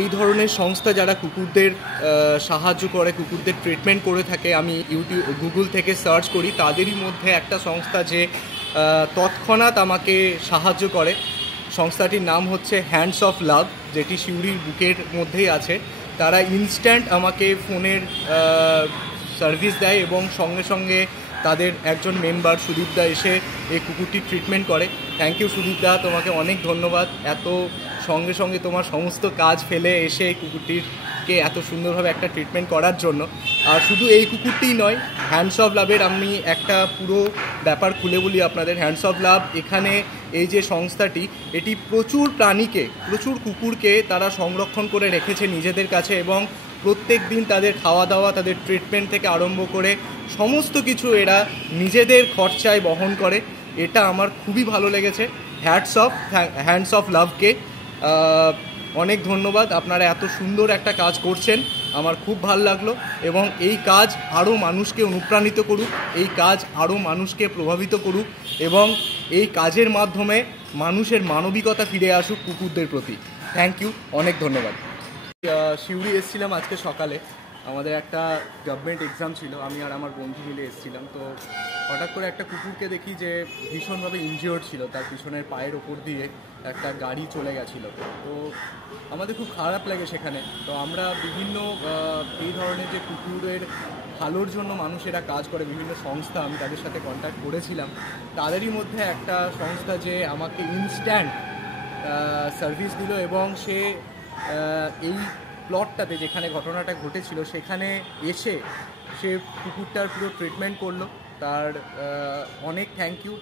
এই ধরনের সংস্থা যারা কুকুরদের সাহায্য করে, কুকুরদের ট্রিটমেন্ট করে থাকে, আমি গুগল থেকে সার্চ করি, তাদেরই মধ্যে একটা সংস্থা যে তৎক্ষণাৎ আমাকে সাহায্য করে। সংস্থাটির নাম হচ্ছে হ্যান্ডস অফ লাভ, যেটি সিউড়ির বুকের মধ্যেই আছে। তারা ইনস্ট্যান্ট আমাকে ফোনের সার্ভিস দেয় এবং সঙ্গে সঙ্গে তাদের একজন মেম্বার সুদীপদা এসে এই কুকুরটির ট্রিটমেন্ট করে। থ্যাংক ইউ সুদীপদা, তোমাকে অনেক ধন্যবাদ এত সঙ্গে সঙ্গে তোমার সমস্ত কাজ ফেলে এসে কুকুরটিকে এত সুন্দরভাবে একটা ট্রিটমেন্ট করার জন্য। আর শুধু এই কুকুরটিই নয়, হ্যান্ডস অফ লাভের আমি একটা পুরো ব্যাপার খুলে বলি আপনাদের। হ্যান্ডস অফ লাভ এখানে এই যে সংস্থাটি, এটি প্রচুর প্রাণীকে, প্রচুর কুকুরকে তারা সংরক্ষণ করে রেখেছে নিজেদের কাছে এবং প্রত্যেক দিন তাদের খাওয়া দাওয়া, তাদের ট্রিটমেন্ট থেকে আরম্ভ করে সমস্ত কিছু এরা নিজেদের খরচায় বহন করে। এটা আমার খুবই ভালো লেগেছে। হ্যান্ডস অফ লাভকে অনেক ধন্যবাদ। আপনারা এত সুন্দর একটা কাজ করছেন, আমার খুব ভালো লাগলো এবং এই কাজ আরও মানুষকে অনুপ্রাণিত করুক, এই কাজ আরও মানুষকে প্রভাবিত করুক এবং এই কাজের মাধ্যমে মানুষের মানবিকতা ফিরে আসুক কুকুরদের প্রতি। থ্যাংক ইউ, অনেক ধন্যবাদ। সিউড়ি এসেছিলাম আজকে সকালে, আমাদের একটা গভর্নমেন্ট এক্সাম ছিল, আমি আর আমার বন্ধু মিলে এসেছিলাম। তো হঠাৎ করে একটা কুকুরকে দেখি যে ভীষণভাবে ইনজিওর্ড ছিল, তার পিছনের পায়ের ওপর দিয়ে একটা গাড়ি চলে গেছিলো। তো আমাদের খুব খারাপ লাগে সেখানে। তো আমরা বিভিন্ন এই ধরনের যে কুকুরের ভালোর জন্য মানুষেরা কাজ করে বিভিন্ন সংস্থা, আমি তাদের সাথে কন্ট্যাক্ট করেছিলাম। তাদেরই মধ্যে একটা সংস্থা যে আমাকে ইনস্ট্যান্ট সার্ভিস দিল এবং সে এই প্লটটাতে যেখানে ঘটনাটা ঘটেছিল সেখানে এসে সে কুকুরটার পুরো ট্রিটমেন্ট করলো। তার অনেক থ্যাংক ইউ।